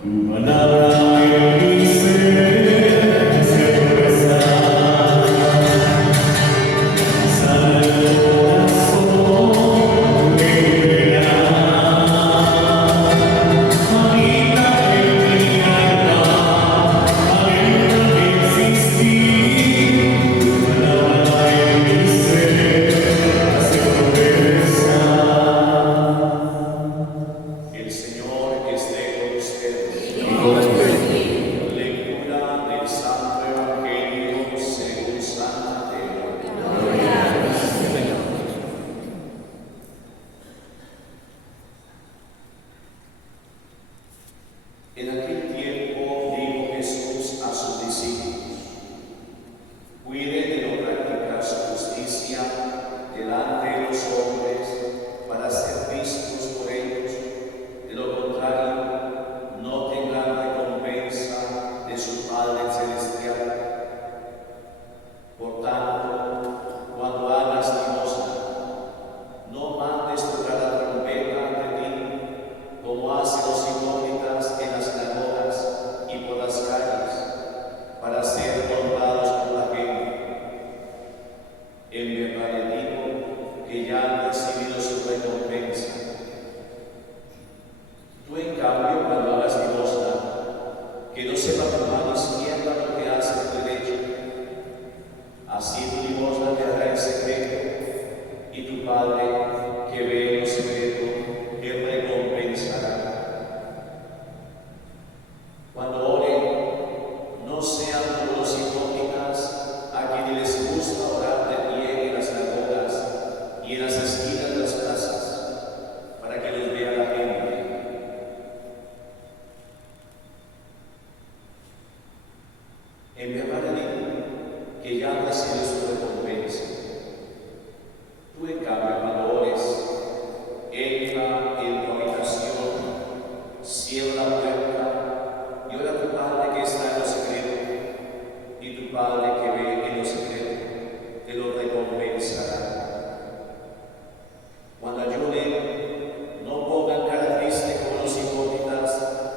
Tu palabra en mi ser se expresa, sana el corazón que verá, habita en mi alma, haré de existir. Tu palabra en mi ser hace progresar. El Señor esté con ustedes. Y con tu espíritu. Lectura del Santo Evangelio según San Mateo. Gloria a ti, Señor. En aquel tiempo dijo Jesús a sus discípulos: cuiden de no practicar su justicia delante de los hombres para ser vistos por ellos. De lo contrario, no tendrán recompensa de su Padre Celestial. Por tanto, cuando hagas limosna, no mandes tocar la trompeta ante ti, como hacen los hipócritas en las sinagogas y por las calles, para ser honrados por la gente. En verdad les digo que ya han recibido su recompensa. Tú, en cambio, cuando hagas limosna, que no sepa tu mano izquierda lo que hace tu derecha. Así tu limosna te hará en secreto, y tu Padre, que ve en lo secreto, te recompensará. Cuando oren, no sean como los hipócritas, a quienes les gusta orar de pie en las sinagogas y en las esquinas de las plazas, para que los vea la gente. En verdad le digo que ya han recibido su recompensa. Tú, en cambio, cuando ores, entra en tu habitación, cierra la puerta y ora a tu Padre que está en lo secreto, y tu Padre que ve en lo secreto te lo recompensará. Cuando ayunen, no pongan cara triste como los hipócritas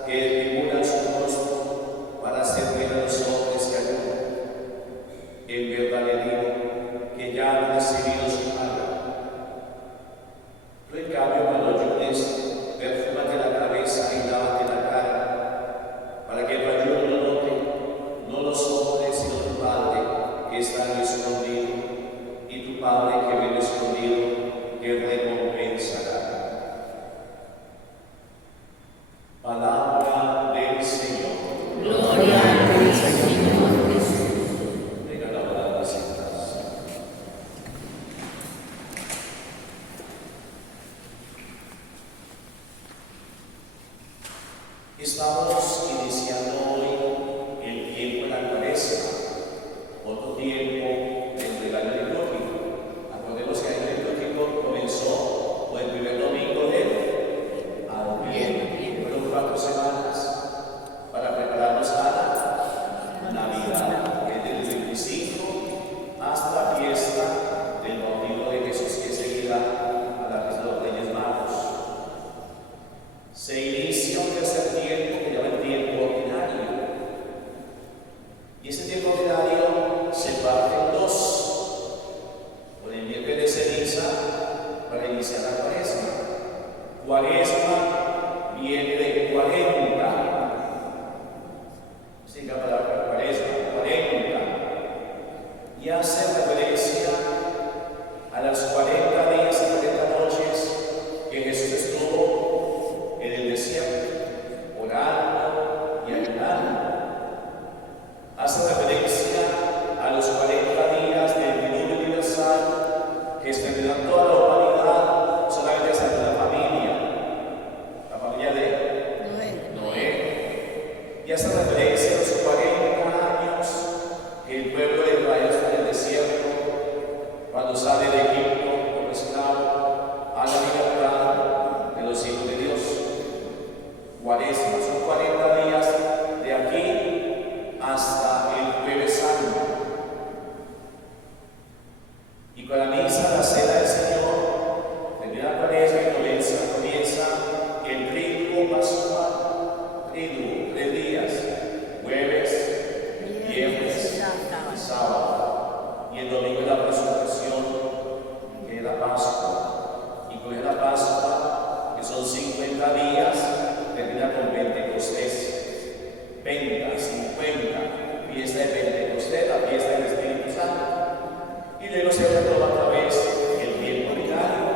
que disimulan su rostro para hacer ver a los hombres que ayudan. En verdad le digo que ya han recibido su paga. Tú, en cambio, cuando ayunes, perfúmate la cabeza y lávate la cara, para que tu ayuno lo note, no los hombres, sino tu Padre que está en lo escondido, y tu Padre que ve en lo escondido te recompensará. Palabra del Señor. Gloria a ti, Señor Jesús. Venga la palabra sentarse. Estamos iniciando hoy el tiempo de la Cuaresma, otro tiempo del regalo litúrgico. Acordemos que el año litúrgico comenzó con el primer domingo de Adviento. Fueron 4 semanas para prepararnos a la Navidad, desde el 25 hasta la fiesta del bautismo de Jesús, que seguirá a la fiesta de los Reyes Magos. Se inicia un tercer tiempo que llama el tiempo ordinario. Y ese tiempo ordinario se parte en dos, con el miércoles de ceniza para iniciar la Cuaresma. Cuaresma viene de 40. Sí, la palabra Cuaresma, 40. Y hace referencia a las 40 días y 40 noches que Jesús estuvo en el desierto, orando y ayunando. Hace referencia a los 40 días del diluvio universal que extenderá toda la humanidad, solamente salvo la familia de Noé. Y hace referencia a los 40 años que el pueblo de Israel está en el desierto, cuando sale de Egipto como esclavo a la libertad de los hijos de Dios. Cuaresma, son 40 días de aquí hasta el Jueves Santo. Y con la misa, la cena del Señor, Pascua. Incluye la Pascua, que son 50 días, termina con Pentecostés. 50, fiesta de Pentecostés, la fiesta del Espíritu Santo. Y luego se retoma otra vez el tiempo ordinario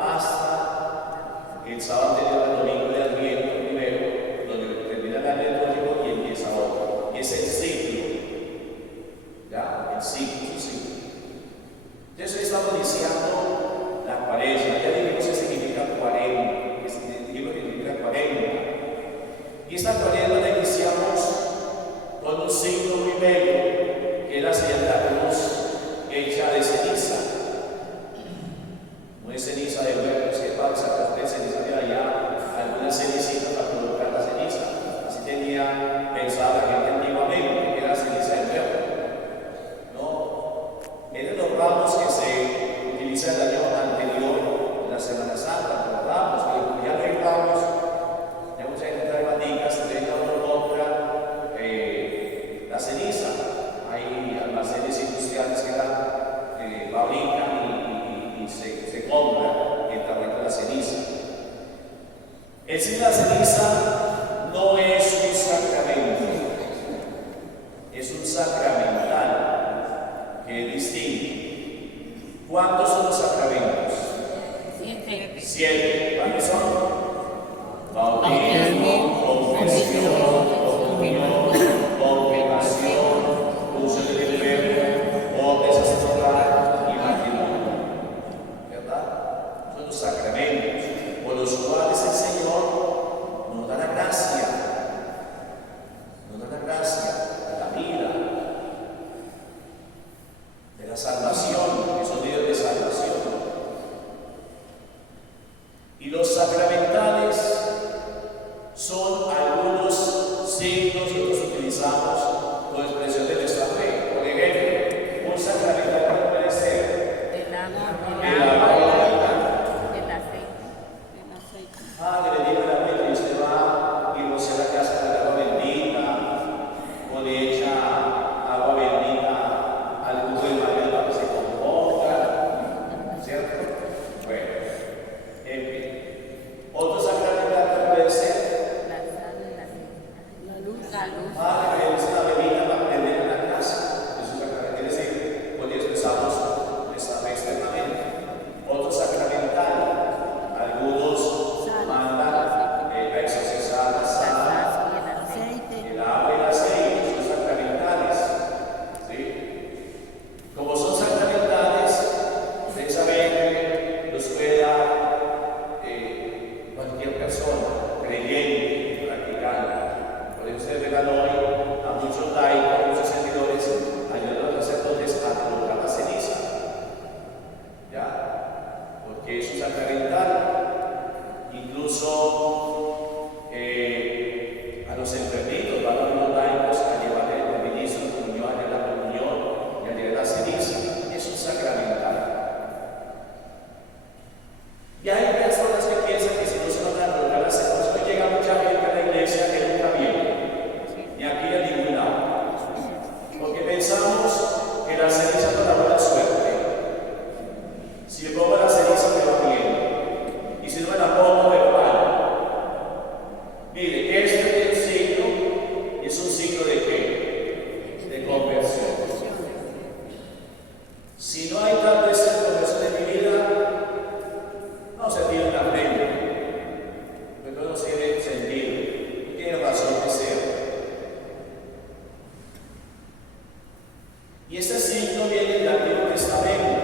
hasta el sábado anterior al domingo de Adviento primero, donde termina el año litúrgico y empieza otro. Y es el ciclo. Ya, el ciclo. Entonces hoy estamos iniciando la Cuaresma. Ya dijimos que significa 40. Significa 40. Y esta Cuaresma la iniciamos con un signo muy bello, que es la señal de la cruz hecha de ceniza. No es ceniza de huevo, se va a sacar de ceniza de allá, algunas cenicitas para colocar la ceniza. Así tenía pensado la gente antiguamente, que era ceniza de huevo. No, eran los ramos que se utilizan el año anterior, en la Semana Santa, los ramos, que ya no hay ramos, ya mucha gente trae bandicas, entonces ya uno compra la ceniza. Hay almacenes industriales que la fabrican y se compra el tamaño de la ceniza. El signo de la ceniza no es un sacramento, es un sacramental, que es distinto. ¿Cuántos son los sacramentos? 7. ¿Cuántos son? Bautismo, confesión, comunión, confirmación, unción del Verbo, orden sacerdotal y matrimonio. ¿Verdad? Son los sacramentos por los cuales el Señor nos da la gracia, de la vida, de la salvación, que son medios de salvación. Y los sacramentales son algunos signos que nosotros utilizamos con expresión de nuestra fe. Por ejemplo, un sacramental puede ser El agua, el agua, el aceite. Padre, le digo la mente y usted va y rocía la casa con agua bendita, o le echa agua bendita al jugo de María para que se componga, ¿cierto? Bueno, en fin. Otro sacramental puede ser La luz. Padre, que dice la bebida para prender en la casa. Eso es sacramental, quiere decir, hoy expresamos nuestra fe externamente. Otro sacramental, algunos mandan a exorcizar la sal, el agua y el aceite, son sacramentales. ¿Sí? Como son sacramentales, ustedes saben que los puede dar cualquier persona, creyente, practicante. Por eso ustedes ven hoy a muchos laicos, a muchos servidores, ayudando a los sacerdotes a colocar la ceniza. ¿Ya? Porque es un sacramental. Incluso a los enfermitos van a los laicos a llevarle el ministro de comunión, a llevar la comunión y a llevar la ceniza. Es un sacramental. Y hay personas que piensan que si no se van a colocar la ceniza, no llega mucha gente a la iglesia que nunca viene, ni aquí ni a ningún lado. Porque pensamos que la ceniza nos da buena suerte. Si me pongo la ceniza me va bien, y si no me la pongo me va mal. Mire, este es un signo de qué? De conversión. Si no hay tal vez conversión en mi vida, no se tiene la frente, porque no tiene sentido, no tiene razón de ser. Y este signo viene del Antiguo Testamento,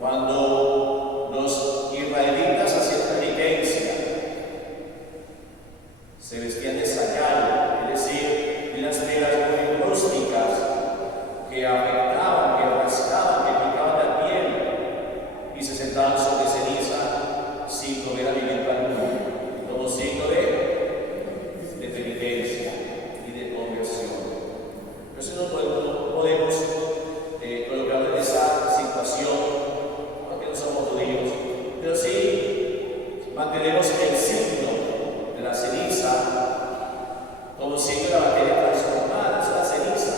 cuando los israelitas hacían penitencia, se vestían de sayal, es decir, de las telas muy rústicas que afectaban, que rascaban, que picaban la piel, y se sentaban sobre ceniza sin comer alimento alguno, como signo de penitencia y de conversión. Entonces no podemos colocarlo en esa situación, porque no somos judíos, pero sí mantenemos el signo de la ceniza como signo de la materia transformada. Es la ceniza,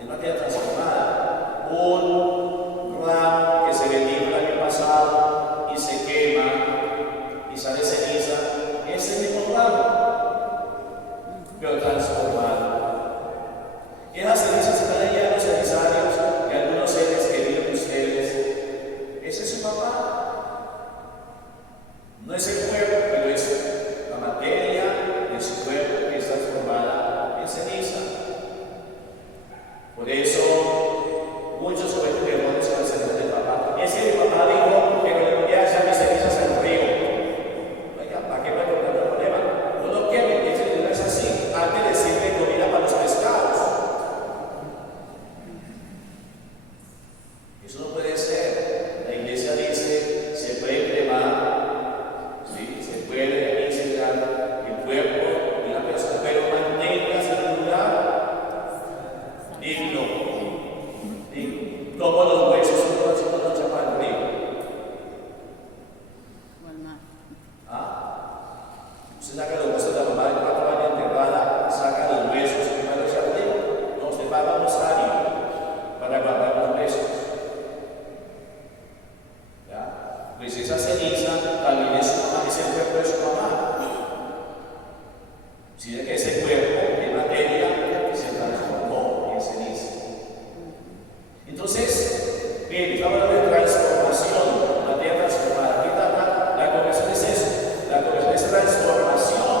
es materia transformada, un ramo que se bendiga papá. No es el cuerpo, pero es la materia de su cuerpo que está transformada en ceniza. Por eso, muchos cometen errores con el sermón del papá. Es que mi papá dijo que cuando voy a echar mis cenizas al río. Oiga, ¿para qué me toca el problema? No lo quiero, no es así. Antes de decirle comida para los pescados. Eso no puede ser. La iglesia dice, se puede cremar, ¿sí? Se puede incinerar el cuerpo de una persona, pero manténgase en un lugar digno. Como los huesos son haciendo la chapa al río. Usted saca los huesos de la mamá de 4 años enterrada, saca los huesos y va a echar al río. No, usted paga un rosario para guardar los huesos. ¿Ya? Pues esa ceniza también es el cuerpo de su mamá. Si de que ese cuerpo en materia se transformó en ceniza. Entonces, bien, estamos hablando de transformación, materia transformada. Aquí está la conversión es eso, la conversión es transformación.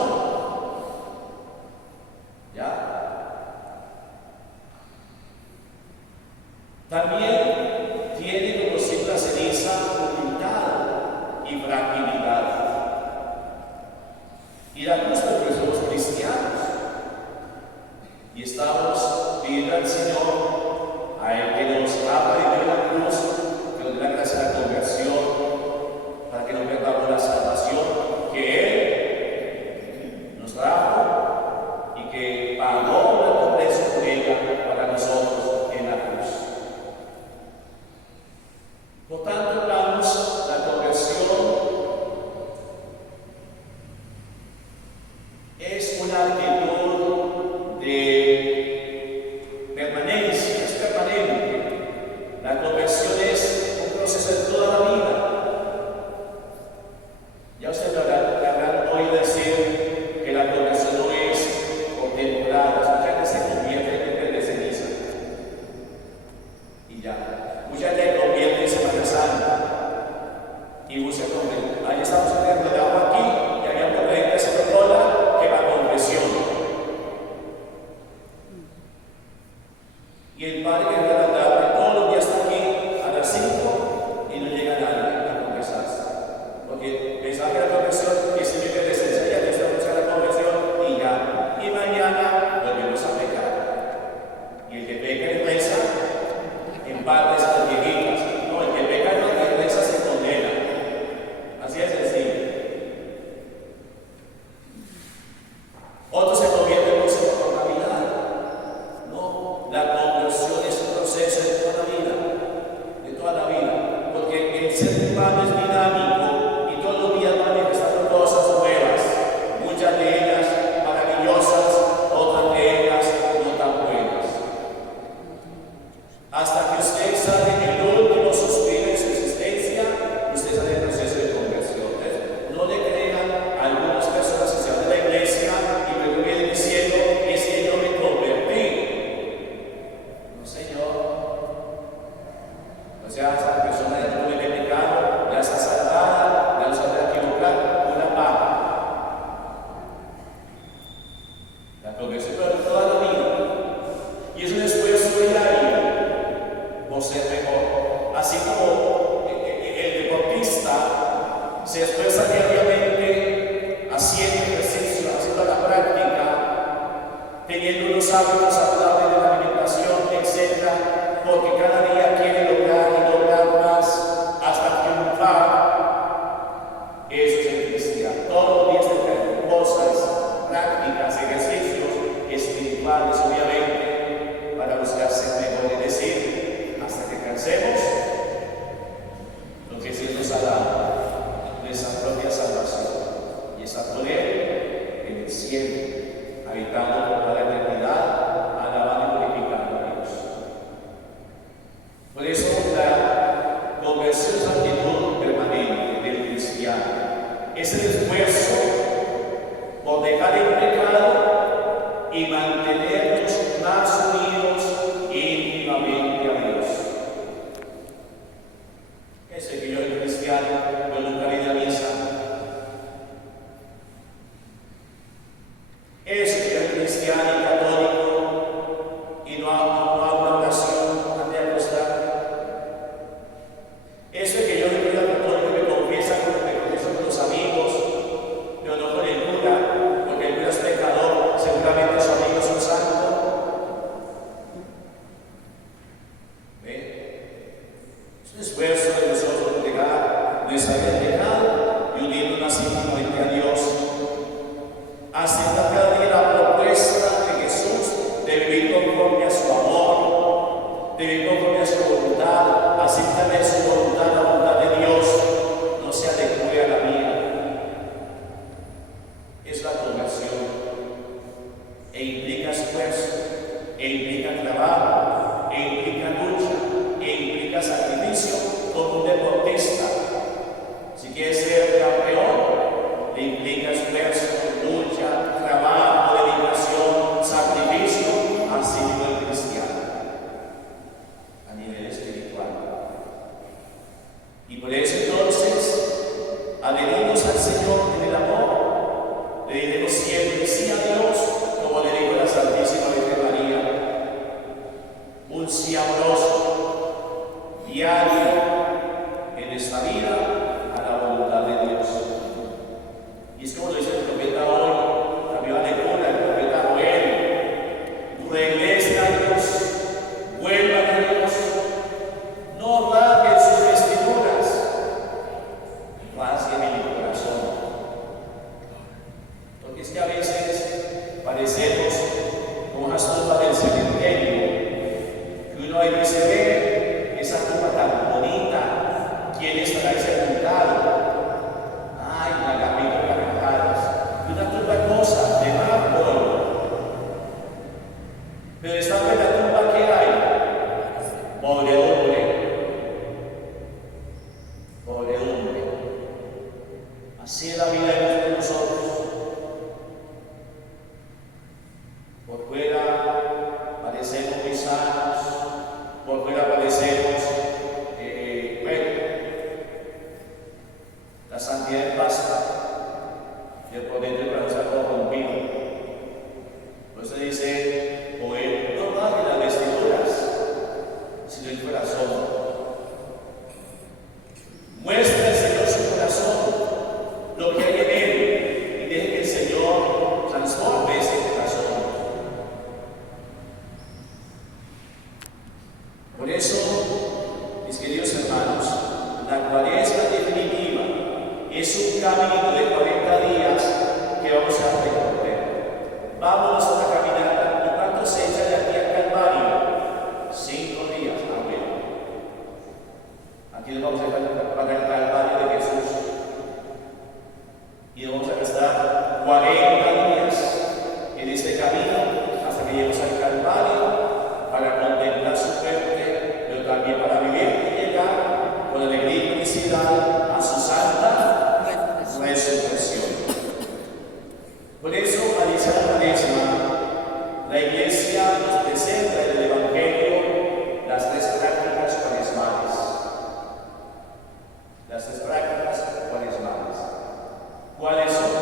¿Ya? También tiene como signo la ceniza humildad y fragilidad. Y la cruz porque somos cristianos y estamos pidiendo al Señor, a Él que nos ama y de la cruz, que nos dé la gracia de la conversión, para que nos perdamos la salvación que Él nos trajo y que pagó un precio por ella para nosotros en la cruz. Por tanto, hermanos, la conversión es una actitud de permanencia, es permanente. La conversión es un proceso de toda la vida. Ya ustedes lo habrán oído decir que la conversión no es contemporánea, mucha gente se convierte en ceniza. Y ya, mucha gente convierte en Semana Santa y busca convertir. Ahí estamos enredados aquí y había una corriente haciendo cola que la confesión. Y el padre que va a andar todos los días está aquí a las 5 y no llega nadie a confesarse. Porque pensaba que la confesión es simplemente sencilla, que está buscando la confesión y ya. Y mañana volvemos a pecar. Y el que peca y reza, en parte a las viejitas. No, el que peca y reza se condena. Así es sencillo. Otros se convierten en su normalidad. No, la conversión es un proceso de toda la vida, porque el ser humano es dinámico y todos los días van manifestando cosas nuevas, muchas de ellas maravillosas, otras de ellas no tan buenas. Hasta que usted sale en el último suspiro de su existencia, usted sale del proceso de conversión. No le crean a algunas personas que se van de la iglesia y luego vienen diciendo, es que yo me convertí. No, Señor. O sea, esa persona ya no comete pecado, ya está salvada, ya no se va a equivocar, una paja. La conversión es toda la vida. Y es un esfuerzo diario por ser mejor. Así como el deportista se esfuerza diariamente haciendo ejercicio, haciendo la práctica, teniendo unos hábitos saludables de la alimentación, etc., porque cada día quiere lograr y lograr más hasta triunfar. Eso es el cristiano. Todos los días de cosas, prácticas, ejercicios espirituales, obviamente, para buscar ser mejor. Es decir, hasta que cansemos lo que Dios nos ha dado, nuestra propia salvación. Y es a poder en el cielo, habitando por toda la eternidad, alabando y glorificando a Dios. Por eso la conversión es la actitud permanente del cristiano. Es el esfuerzo por dejar el pecado y mantenernos más unidos íntimamente a Dios. Ese que yo soy cristiano, pero nunca vine a misa. Eso que es cristiano y católico y no hago una oración antes de acostar. Eso es que yo soy católico y me confieso con los amigos, pero no con el cura, porque el cura es pecador, seguramente su amigo es un santo. Es un esfuerzo de nosotros entregar nuestra vida al pecado y unirnos íntimamente a Dios. Aceptar cada día la propuesta de Jesús de vivir conforme a su amor, de vivir conforme a su voluntad. Aceptar de su voluntad la voluntad de Dios, no se adecue a la mía. Es la conversión e implica esfuerzo, e implica trabajo, e implica lucha, e implica sacrificio como un deportista. Si quieres ser campeón, le implica esfuerzo, lucha, trabajo, dedicación, sacrificio, así como el cristiano, a nivel espiritual. Y por eso entonces, adherimos al Señor en el amor, le diremos siempre sí a Dios, como le dijo la Santísima Virgen María, un sí amoroso, diario, en esta vida, a la voluntad de Dios. Y es como lo dice el profeta hoy, también la lectura, el profeta Joel: regresen a Dios, vuelvan a Dios, no rasguen sus vestiduras, rasguen el corazón. Porque es que a veces parecemos como una tumba del cementerio, que uno ahí dice: ve esa tumba tan bonita, ¿quién estará ahí sepultado? Ay, una camita de carcajadas, y una tumba hermosa de mármol. Pero esta en la tumba, ¿qué hay? Podredumbre. Podredumbre. Así es la vida de nosotros. Por fuera parecemos muy sanos, por fuera parecemos, la santidad basta, y el poder del corazón corrompido. Por eso dice Joel: no rasguen las vestiduras, sino el corazón. Muestra al Señor su corazón, lo que hay en él, y deje que el Señor transforme ese corazón. Por eso, mis queridos hermanos, la Cuaresma definitiva es un camino de 40 días que vamos a recorrer. Vámonos a la caminata. ¿Y cuánto se echa de aquí al Calvario? 5 días. Amén. Aquí nos vamos a ir para el Calvario de Jesús. Y vamos a gastar 40 días en este camino hasta que lleguemos al Calvario para contemplar su muerte, pero también para vivir y llegar con alegría y felicidad a su santa resurrección. Por eso, al iniciar la Cuaresma, la Iglesia nos presenta en el Evangelio las 3 prácticas cuaresmales. Las 3 prácticas cuaresmales. ¿Cuáles son?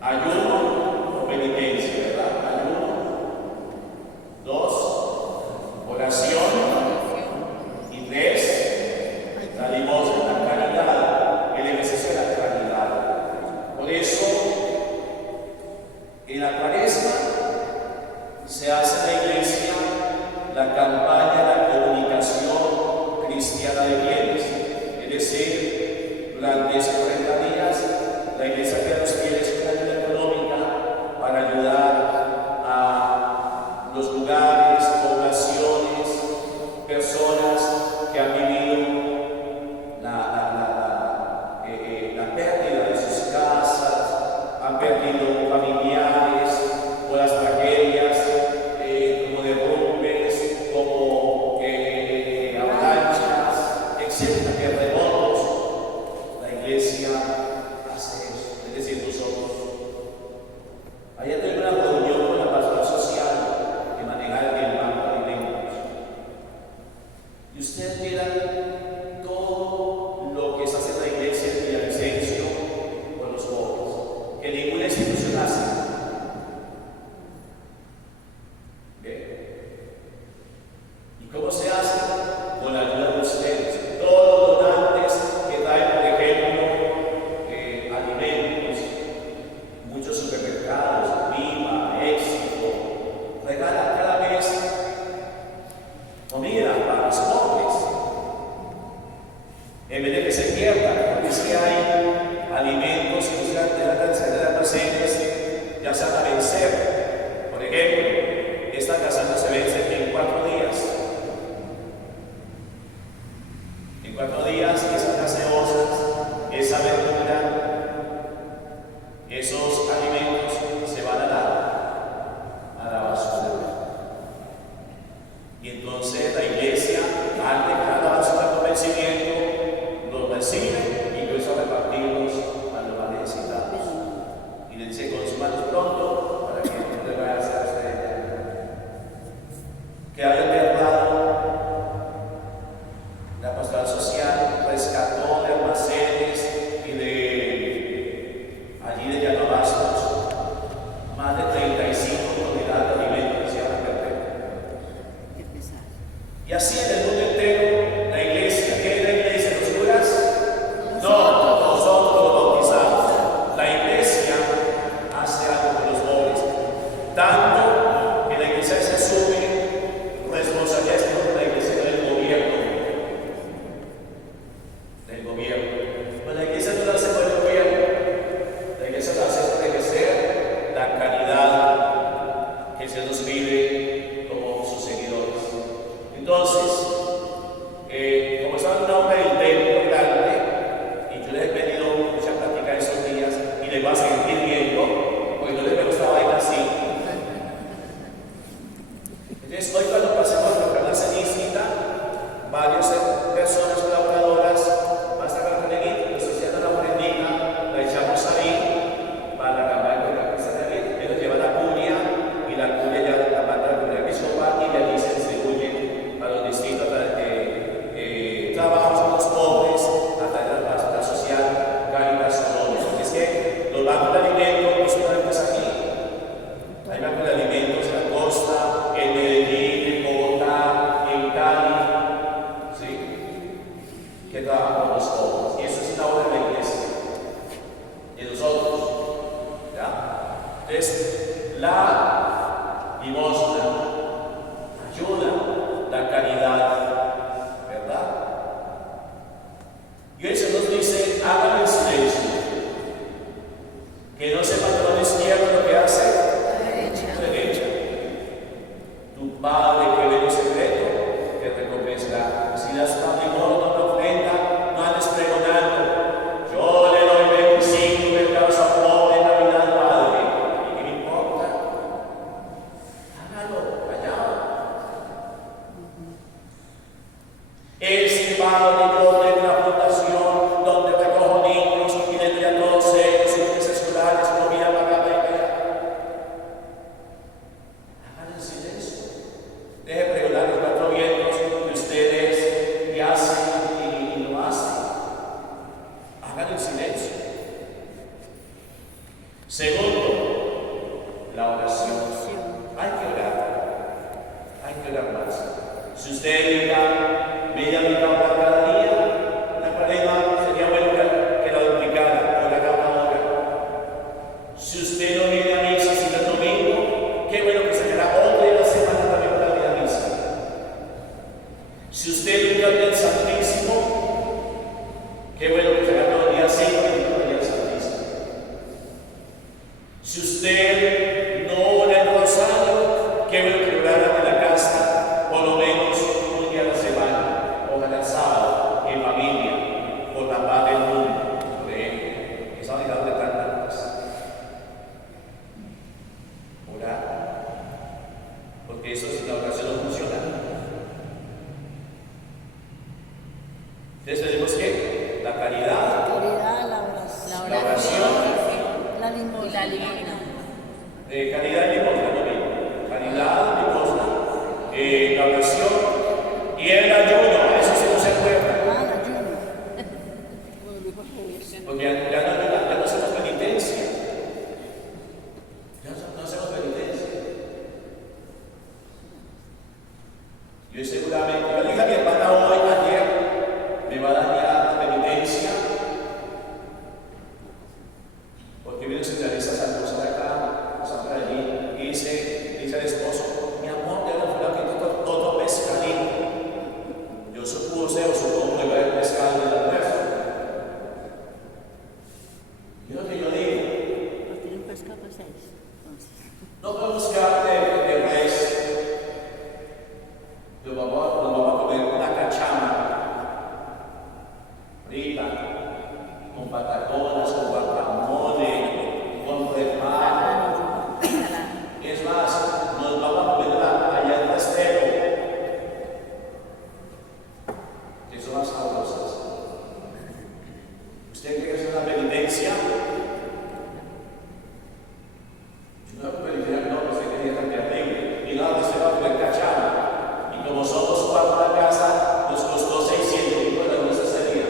Ayuno o penitencia, ¿verdad? Ayuno. 2, oración. Y 3, la limosna, la caridad, el ejercicio de la caridad. Por eso, en la Cuaresma se hace en la Iglesia la campaña de la comunicación cristiana de bienes. Es decir, durante esos 40 días, la Iglesia crea los fieles con ayuda económica para ayudar a los lugares, poblaciones, personas que han vivido la pérdida de sus casas, han perdido familiares por las tragedias como derrumbes, como avalanchas, etc. terremotos. La Iglesia en vez de que se pierda, porque es que hay alimentos que se dan de almacenes, ya se van a vencer. Por ejemplo, esta caseta se vence en 4 días. En 4 días, esas gaseosas, esa verdura, esos alimentos se van a la basura. Y entonces la iglesia, al declarar su convencimiento, los recibe y empieza a repartirlos a los más necesitados. Y le dice: consumalos pronto para que no le vaya a hacer que haya verdad. La pastoral social rescató de almacenes y de allí de Llanabastos más de 35 toneladas de alimentos que se iban a perder. Y así en el mundo entero, la iglesia, ¿qué es la iglesia? ¿Los curas? No, nosotros los bautizados. La iglesia hace algo con los pobres, tanto que la iglesia se asume responsabilidades con la iglesia del gobierno. Pues la iglesia no la hace por el gobierno, la iglesia la hace por ejercer la caridad que se nos pide como sus seguidores. Entonces, como estaba en una obra del templo grande, y yo les he pedido mucha práctica esos días, y les va a seguir pidiendo, porque no les gusta bailar así. Entonces, hoy cuando pasemos por la cenicita, varias personas colaboradoras van a sacar la coneguita, nos hicieron la ofrendita, la echamos ahí para la campaña de la Cristiana. Ellos llevan la curia y la curia ya la manda a la comunidad episcopal y de allí se distribuye a los distintos trabajos con los pobres a través de la pastoral social, Cáritas Colonias. Porque es que los bancos de alimentos no solamente es aquí, hay bancos de alimentos en la costa, en Medellín, en Bogotá, en Cali, ¿sí? Que trabajan con los pobres. Y eso es una obra de la iglesia, de nosotros. ¿Ya? Entonces, la limosna ayuda, la caridad, ¿verdad? Y hoy se nos dice: hagan el silencio, que no sepa que la izquierda lo que hace la derecha. Tu Padre que ve lo secreto te recompensará. Si das una limosna, una ofrenda, no andes pregonando: yo le doy 25 mercados a pobre en Navidad, Padre. ¿Y qué me importa? Hágalo, callado. Padre, yo de la fundación donde recojo niños y les doy a todos ellos sus escolares, comida pagada y pagada. Hagan el silencio. Deje pregonar los 4 vientos que ustedes y hacen y lo hacen. Hagan el silencio. Segundo, la oración. Hay que orar más. Si usted diga media hora cada día, la cuaresma sería bueno que la duplicara o la haga una hora. Si usted no viene a misa sino el domingo, qué bueno que sacará otra de la semana también para venir a misa. Si usted nunca ve el Santísimo, qué bueno que sacará todos los días 5 minutos para venir al Santísimo. Si usted no ora el rosario, qué bueno que orara en la casa, por lo menos un día a la semana, ojalá sábado, en familia, por la paz del mundo. Por ejemplo, esa unidad de tantas cosas. Orar, porque eso sin la oración no funciona. Entonces tenemos que la caridad, La oración, la oración, y la limosna. caridad y limosna, lo mismo. Caridad, limosna, la oración y el ayuno. Eso sí no se acuerda. Porque ya no hacemos penitencia. Ya no hacemos penitencia. Yo seguramente, yo le dije a mi hermana hoy, ayer, me va a dar ya la penitencia. Porque viene centraliza esa cosa de acá, pasa por allí, y dice al esposo: mi amor, ya no fue la que todo pesca. pataconas, con guacamole, con preparo. Es más, nos vamos a comer allá en Trastero, que son más sabrosas. ¿Usted cree que es una penitencia? No es penitencia, no, usted quería cambiar libre. Y nada, se va a comer cachama. Y como somos 4 a la casa, nos costó 600 $, esa sería.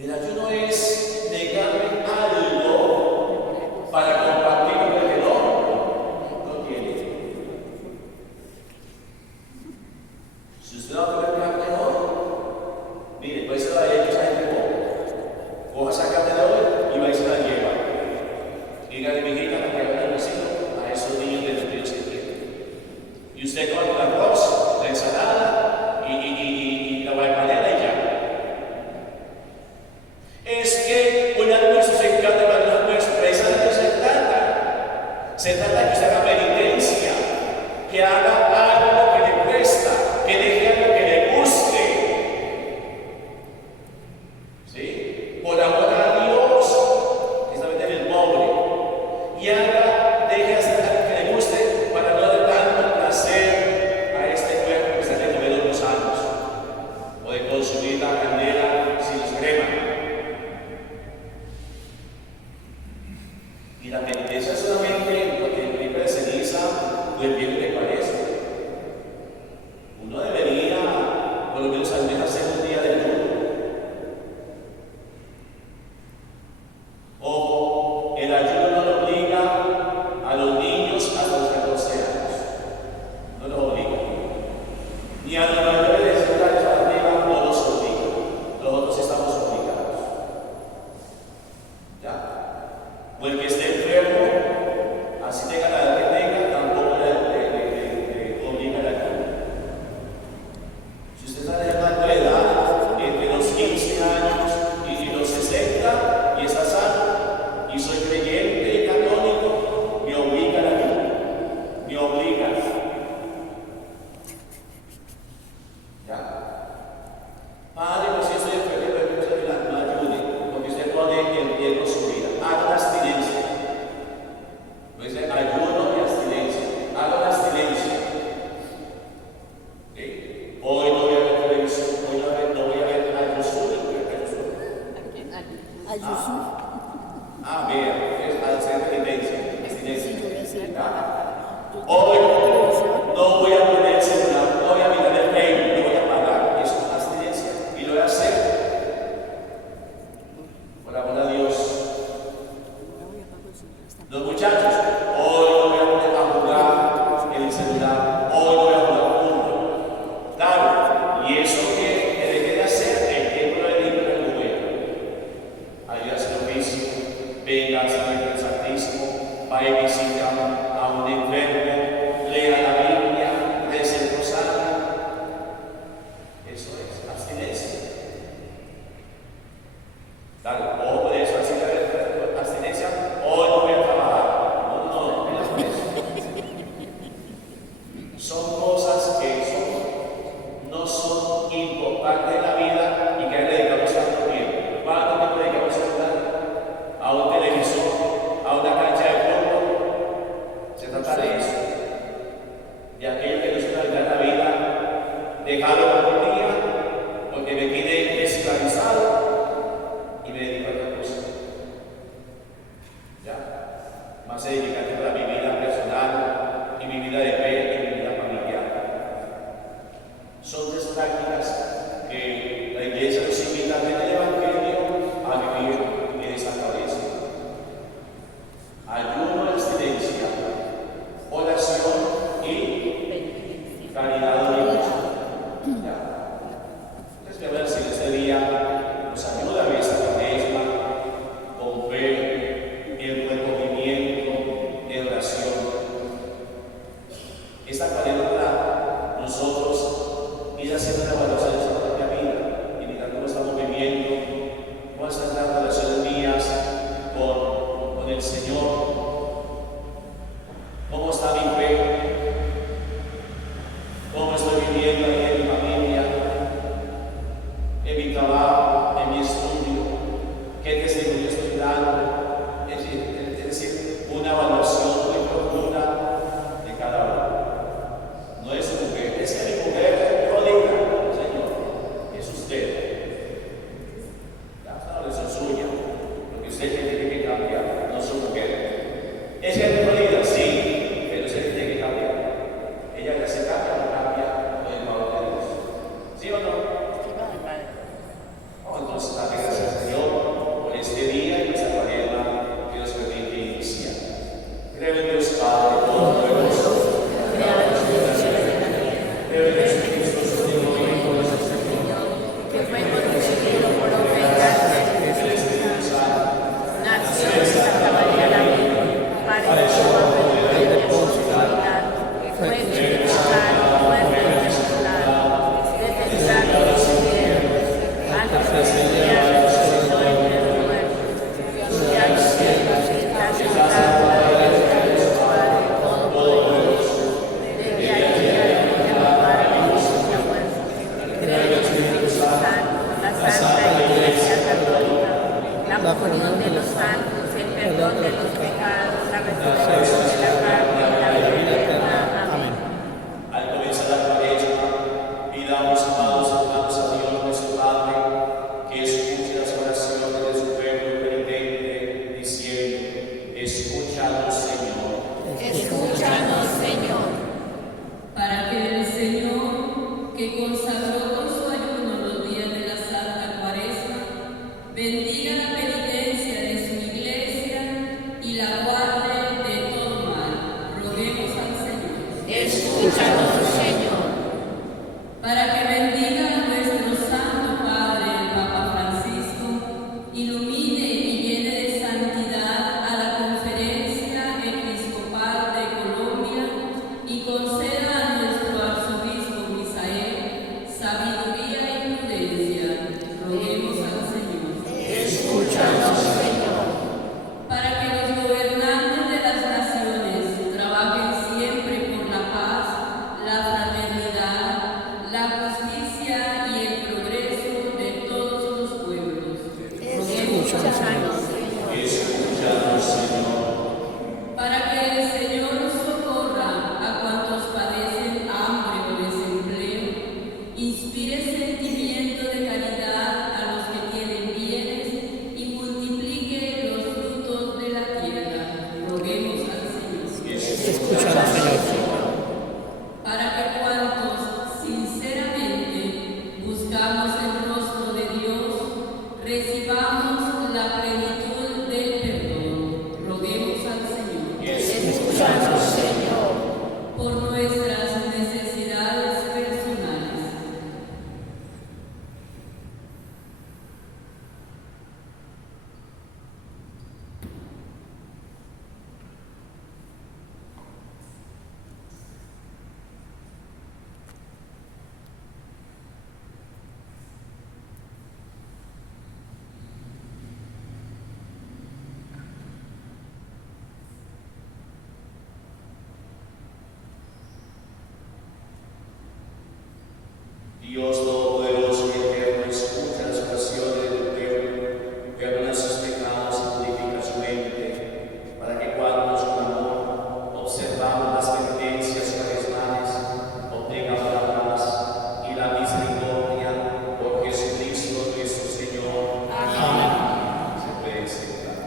El ayuno es negarme algo para compartir con el que no tiene. Si usted no come carne hoy, mire, puede ser la de ellos, hay que coja esa carne de hoy y va y se la lleva. Dígale, mijita, para que haga el vecino a esos niños de los Dios que tienen. Y usted come el arroz, la ensalada y la guayabera y ya. Es que un almuerzo se encanta para el almuerzo, precisamente se trata. Se trata de que usted haga penitencia, que haga algo que le cuesta, que deje algo que le guste. ¿Sí? Por amor a Dios, que está en el pobre. Y deje hacer algo que le guste para no dar tanto placer a este cuerpo que está de comer unos años. O de consumir la candela sin crema. Y la penitencia solamente lo que implica de ceniza o el viernes de Cuaresma. Uno debería, por lo menos al menos, hacer un día de ayuno. Ojo, el ayuno no lo obliga a los niños hasta los 14 años. No los obliga. Ni a los mayores de 60 años arriba no los obliga. Nosotros estamos obligados. ¿Ya? O el que esté enfermo, así tenga la edad que tenga, tampoco le obliga a la ayuno. Si usted está en rango de edad entre los 15 años y los 60 y está sano, y soy creyente y católico, me obliga a la ayuno. Me obliga. ¿Ya? Padre, pues si estoy enfermo, pero usted no ayude, porque usted pone en riesgo su vida. Haga la abstinencia. No dice ayuno y abstinencia. Haga la abstinencia. ¿Okay? Hoy no voy a ver televisión, hoy no voy a ver Ayusur. Ayuso. Ver, es hacer penitencia, abstinencia. Sí, yo voy a hacer. ¿Ya? Hoy no voy a poner el celular, no voy a mirar el mail, no voy a pagar. Eso es una abstinencia. Y lo voy a hacer. Por amor a Dios. Los muchachos, hoy no voy a poner a jugar en el celular, hoy no voy a jugar fútbol. Claro, y eso que deje de hacer el tiempo de libro del gobierno. Ayuda a hacer oficio, venga al Santo Santísimo, vaya y visita a un enfermo, lea la Biblia, reza el rosario. Eso es abstinencia. Claro, ojo de eso, así de abstinencia, hoy no voy a trabajar. No, son cosas que no son importantes en la vida y que hay que dedicarnos tanto tiempo. ¿Cuánto tiempo dedicamos a un televisor, a una cancha de fútbol? Se trata de eso. De aquello que no es una vida en la vida, dejarlo por un día, porque me quedé esclavizado y me dedico a otra cosa. ¿Ya? Más dedicarte para mi vida personal y mi vida de fe y mi vida familiar. Son 3 prácticas que la Iglesia nos invita en el Evangelio a vivir en esta cabeza. Ayuno, abstinencia, oración y caridad universal. ¿Ya? Entonces, a ver si este día nos ayuda a ver esta cuaresma con fe, en recogimiento, en oración. Esta cuaresma para nosotros ir haciendo una evaluación de nuestra propia vida y mirar cómo estamos viviendo, cómo están las relaciones mías con el Señor, cómo está mi fe, cómo estoy viviendo ahí en mi familia. Dios Todopoderoso y Eterno, escucha las oraciones de tu pueblo, perdona sus pecados y purifica su mente, para que cuando con amor observamos las penitencias cuaresmales, obtengamos la paz y la misericordia por Jesucristo nuestro Señor. Amén. Se puede sentar.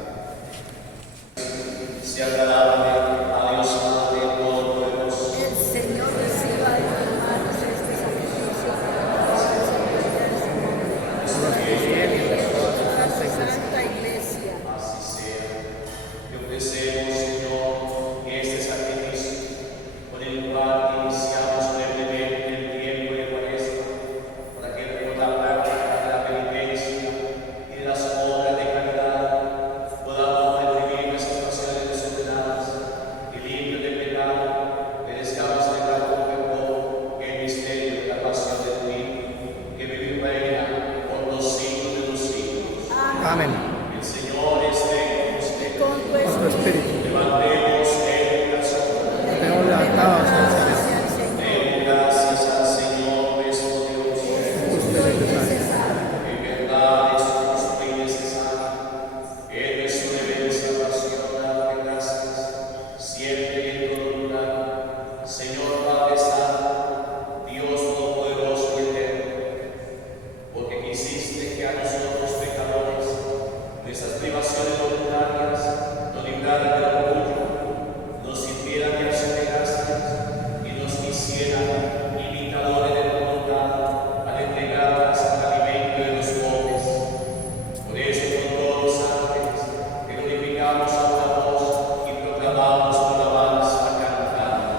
Se agradable a Dios Padre Todopoderoso. El Señor reciba de tus manos este sacrificio para su santa iglesia. Así sea. Te ofrecemos, Señor, este sacrificio con el cual iniciamos solemnemente el tiempo de Cuaresma, para que por la práctica de la penitencia y de las obras de caridad podamos recibir nuestras pasiones desordenadas y limpios de pecado, merezcamos celebrar con fervor el misterio de la pasión de tu Hijo, que vive y reina por los siglos de los siglos. Amén. El Señor esté con ustedes. Con tu Con tu espíritu. Levantemos el corazón. Tenemos levantados al Señor. Demos gracias al Señor nuestro Dios. Justo y necesario. En verdad es justo y necesario. Él es su deber y salvación, darte gracias, siempre y en todo lugar. Señor Padre Santo, Dios Todopoderoso y Eterno, porque quisiste que a nosotros pecadores nuestras privaciones voluntarias nos libraran del orgullo, nos sirvieran de acción de gracias y nos hicieran imitadores de tu voluntad al entregarlas al alimento de los pobres. Por eso, con todos los ángeles, te glorificamos a una voz y proclamamos tu alabanza cantando.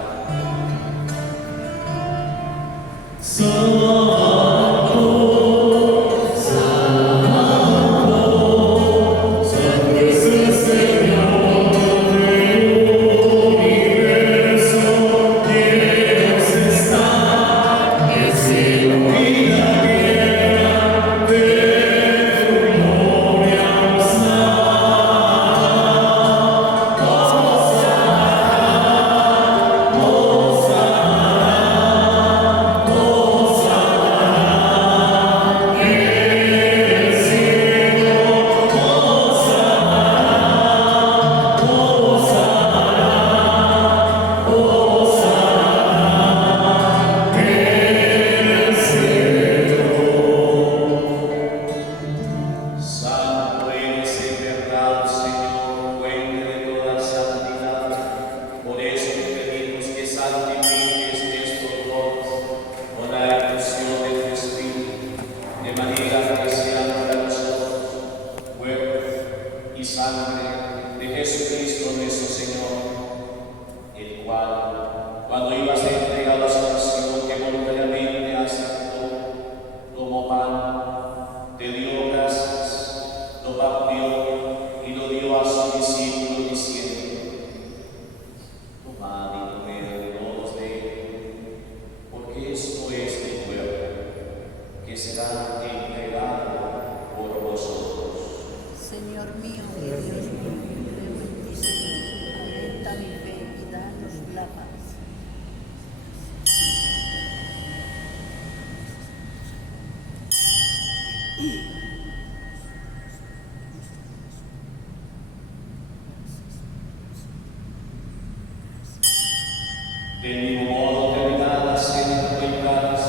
Santo eres en verdad, Señor, fuente de toda santidad. Por eso te pedimos que santifiques estos dones con la efusión de tu Espíritu, de manera que sean para nosotros cuerpo y sangre de Jesucristo nuestro Señor, el cual, cuando ibas a entregar la salvación que voluntariamente aceptó, tomó pan, te dio gracias, lo partió y lo dio a sus discípulos diciendo: tomad y comed todos de él, porque esto es mi cuerpo, que será entregado por vosotros. Señor mío y Dios mío, creo en ti, Señor. Aumenta mi fe y danos la paz. Del mismo modo, terminada la cena de Pentecostés,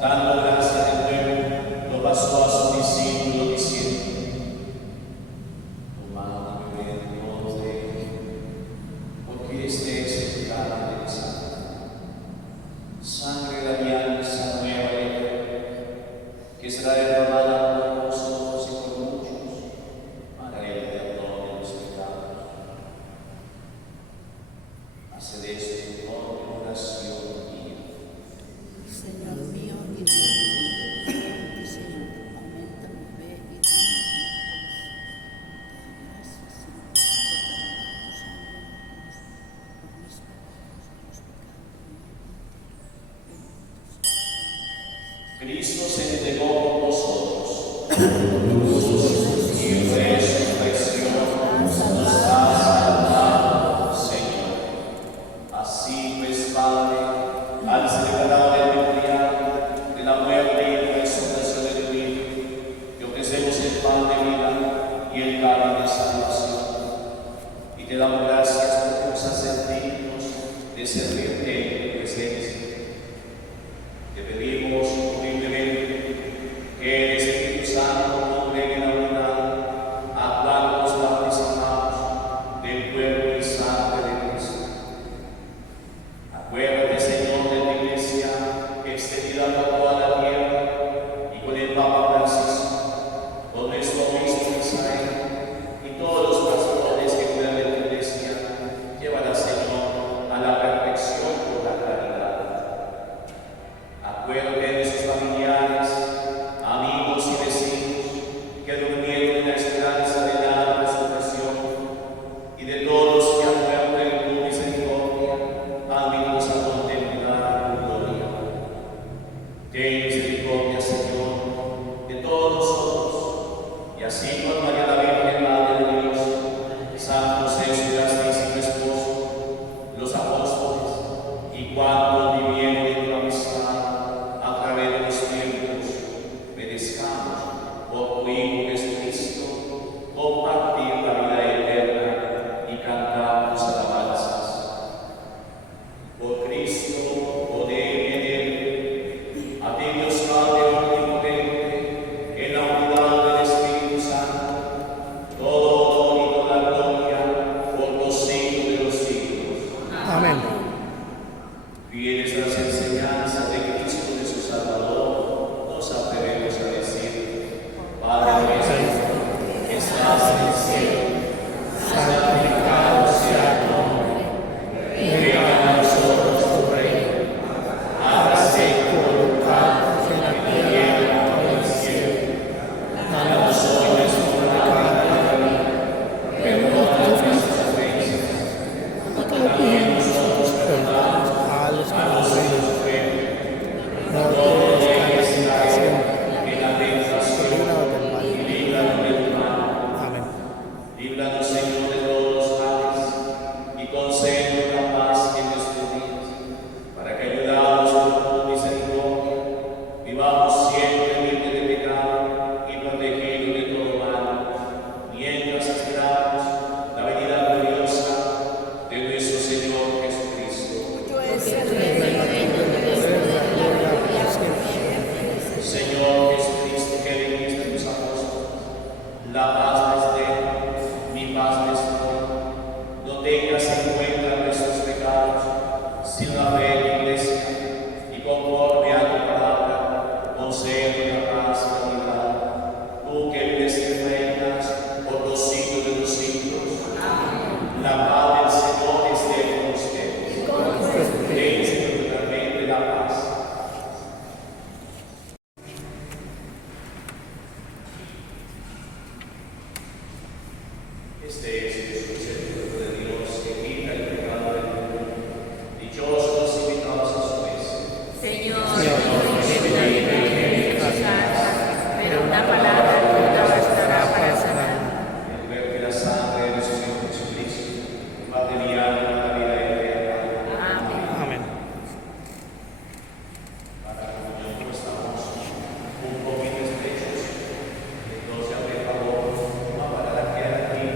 dando gracias de nuevo, lo pasó a sus discípulos diciendo: tomad y bebed todos de él, porque este es el carne de mi sangre de la alianza nueva y eterna, que será derramada por vosotros y por muchos para el perdón de los pecados. Haced esto en oración mía. Señor mío y Dios mío, creo en ti, Señor. Aumenta mi fe y danos la paz. Gracias, Señor, por derramar tu sangre por mis pecados, los pecados de mi Cristo se entregó por vosotros. Y resurrección nos ha salvado, Señor. Así pues, Padre, al celebrar el memorial de la muerte Te pedimos humildemente que el Espíritu Santo congregue en la unidad a cuantos participamos del cuerpo y sangre de Cristo. Acuérdate, Señor, de tu Iglesia extendida por toda la tierra y con el Papa Francisco, con nuestro obispo Israel y todos los pastores que cuidan de tu Iglesia. Llévala, Señor, a la perfección por la caridad. Acuérdate de sus familiares, amigos y vecinos que durmieron en la esperanza de la resurrección y de todos los que han muerto en tu misericordia, admitidos a contemplar tu gloria. Ten misericordia, Señor, de todos nosotros, y así con María la Virgen, Madre de Dios, San José, su castísimo esposo, los apóstoles y cuantos vivieron en tu amistad a través de los tiempos, merezcamos por tu Hijo Jesucristo compartir la vida eterna y cantar tus alabanzas. Por Cristo, con Él y en Él, a ti Dios Padre omnipotente, en la unidad del Espíritu Santo, todo honor y toda gloria por los siglos de los siglos. Amén. Fieles a las enseñanzas de Cristo, de su Salvador, nos atrevemos a decir: Padre nuestro, que estás en el cielo, santificado sea tu nombre. Venga a nosotros tu reino. Hágase tu voluntad en la tierra como en el cielo. Danos hoy nuestro pan cada día. Perdona nuestras ofensas, también nosotros perdonamos A los que a nos los que ofenden. nos ofenden. No No nos dejes caigas en caer tentación, en la tentación líbranos del mal. y líbranos del mal. Amén. Líbranos, Señor, de todos los males y concédenos la paz en nuestros días, para que, ayudados por tu misericordia, vivamos siempre libres de pecado y protegidos de todo mal, mientras esperamos la venida gloriosa de nuestro Señor Jesucristo. Tuyo es el reino, Señor Jesucristo, que viniste a tus apóstoles, la paz les dejo, mi paz les doy. No tengas en cuenta nuestros pecados, sino la fe de la Iglesia, y conforme a tu palabra, concede la paz y la unidad. Tú que vives y reinas por los siglos de los siglos. La paz del Señor esté con ustedes. Dense totalmente la paz. Este es Jesús, el Hijo de Dios, que quita el pecado del mundo. Dichosos los invitados a su mesa. Señor, Señor, ven a mi casa, pero una palabra tuya bastará para sanar. El cuerpo y la sangre de nuestro Señor Jesucristo, material para la vida eterna. Amén. Amén. Para la comunión no estamos un poquito estrechos. Entonces, hazme el favor, toma para la que aquí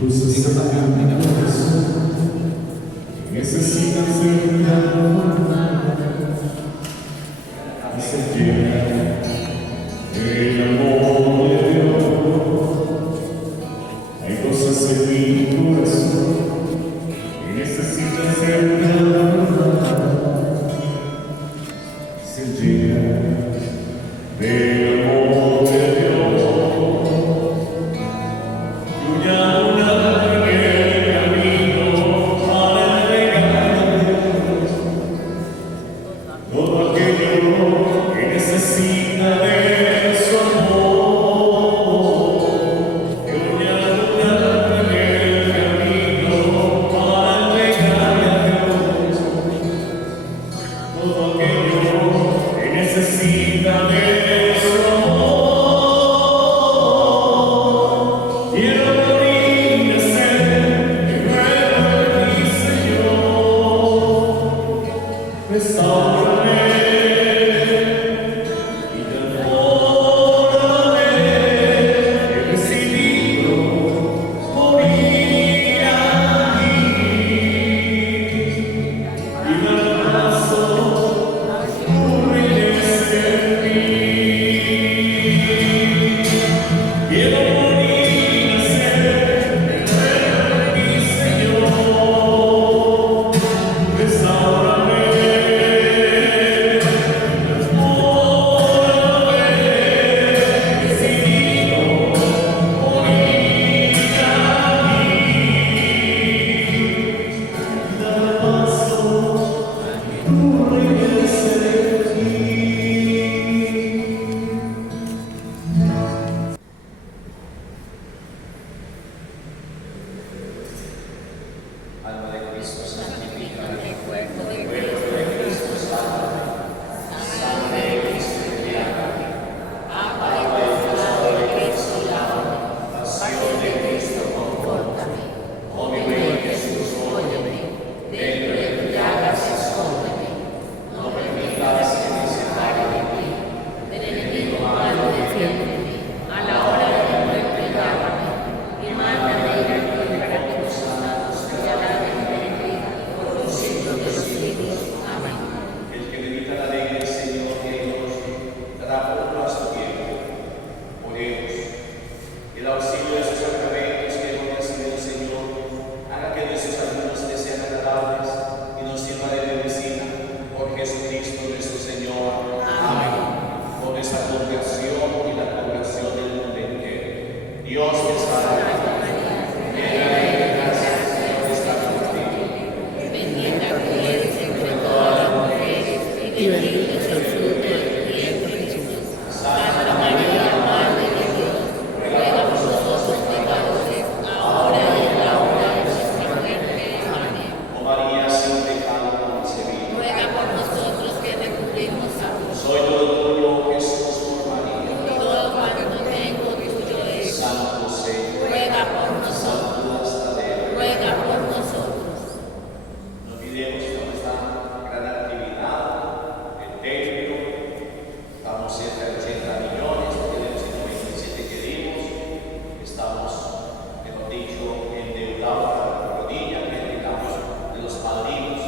Cosas sacan mi corazón, necesitan ser transformadas y se llenan el amor de Dios. Hay cosas en mi corazón que necesitan ser transformadas y se llenan del amor de Dios. Todo aquello que necesita de su amor, que voy a luchar en el camino para entregarle a Dios. Todo aquello que necesita de su amor, quiero morir de sed, que nuevo en mi Señor. Restaurame. Alma de Cristo, santifica el cuerpo de cuerpo de Cristo, salva. Sangre de Cristo, embriágame. agua de consuelo de Cristo, lávame. Pasión de Cristo, Confórtame. oh mi buen Jesús, Óyeme. Dentro de tu llagas escóndeme. No permitas que me separe de ti. Del enemigo malo defiéndeme. A la hora de mi muerte llámame. Y mándame ir al Dios para que tus santos te alaben y bendigan por los siglos de los siglos. Amén. el que medita la ley del Señor que Dios dará fruto a su tiempo. Oremos. El auxilio de sus sacramentos que hoy ha sido el Señor haga que nuestros ayunos les sean agradables y nos sirva de medicina por Jesucristo nuestro Señor. Amén. Por esta congregación y la congregación del mundo entero. Dios te salve. Llena de gracia, el Señor está contigo. Bendita tú eres entre todas las mujeres y bendito es el fruto de tu vientre, Jesús. Santa María, Madre de Dios, ruega por nosotros pecadores, ahora y en la hora de nuestra muerte. Amén. Oh María, sin pecado concebida. Ruega por nosotros que recurrimos a vos. Soy todo tuyo, Jesús, por María. Todo cuanto tengo tuyo es. San José, Ruega por nosotros. San Judas Tadeo. Ruega por nosotros. No olvidemos con esta gran actividad del templo. Estamos cerca de 80 millones, tenemos 127 que dimos. Estamos, mejor dicho, endeudados a la rodilla, bendigamos de los padrinos,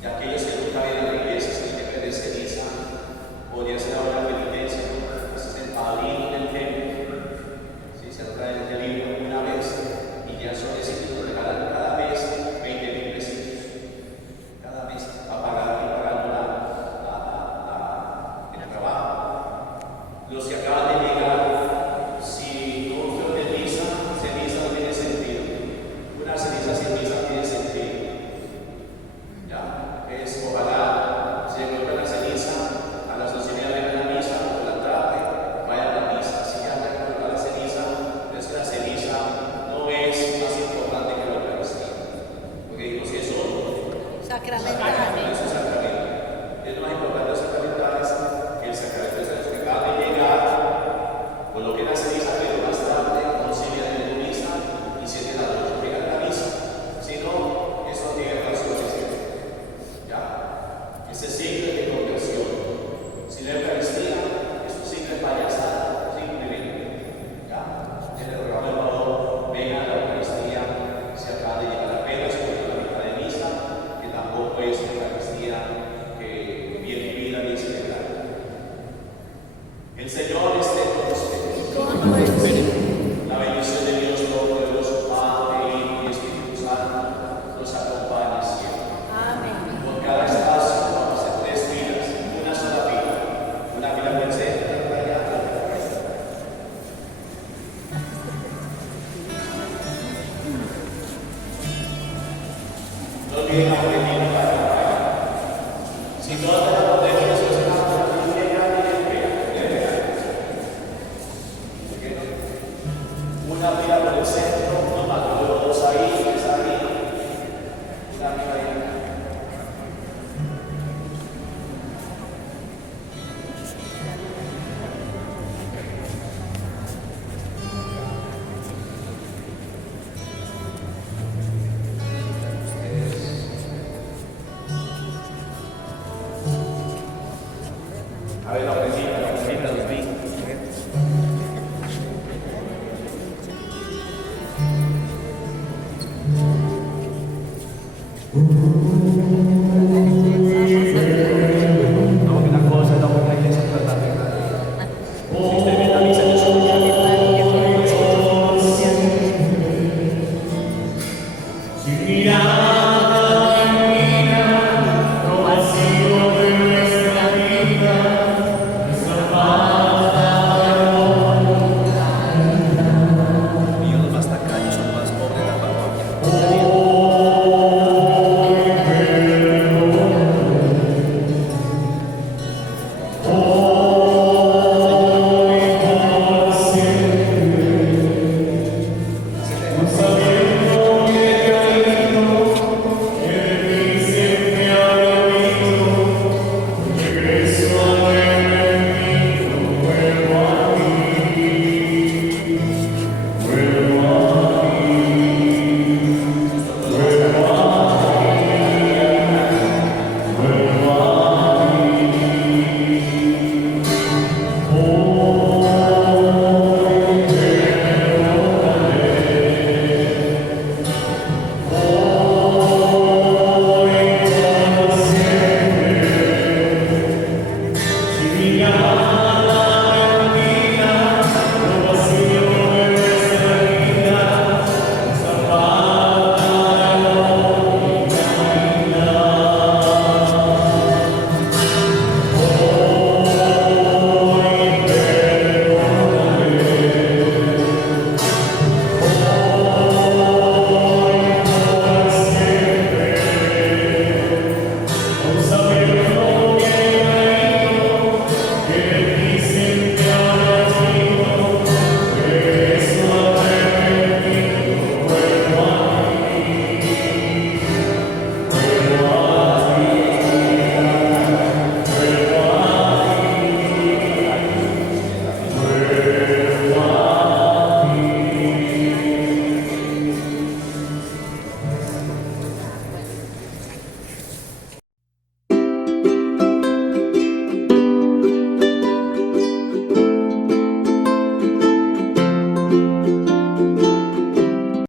de aquellos que nunca vienen a la iglesia, sin que de ceniza, podría ser ahora la penitencia, ese es el padrino del templo. Si se trae el libro una vez y ya son decididos regalar cada mes 20.000 pesitos. Cada mes a pagar y pagando el trabajo. Los que acaban de llegar, si no fue de misa, ceniza no tiene sentido. Una ceniza sin misa tiene sentido. Ya, es ojalá se encuentre la ceniza a las 12:30 de la misa por la tarde, vaya a la misa. Si ya te encuentra la ceniza, es que la ceniza no es más importante que la Eucaristía. Porque digo, si eso Sacramental. es un sacramento, es más importante los sacramentales que el sacramento de los que acaba de llegar, por lo que la ceniza pero más tarde, 11:30 de la misa y 7 de la noche, llegan a la misa. Si no, eso no tiene razón de ser. ¿Ya? Ese signo de conversión. Si la Eucaristía es un signo de payasada, simplemente. ¿Ya? Le rogamos el favor, venga a la Eucaristía. que ha venido para trabajar. Si todas las botellas se están una vida por el centro.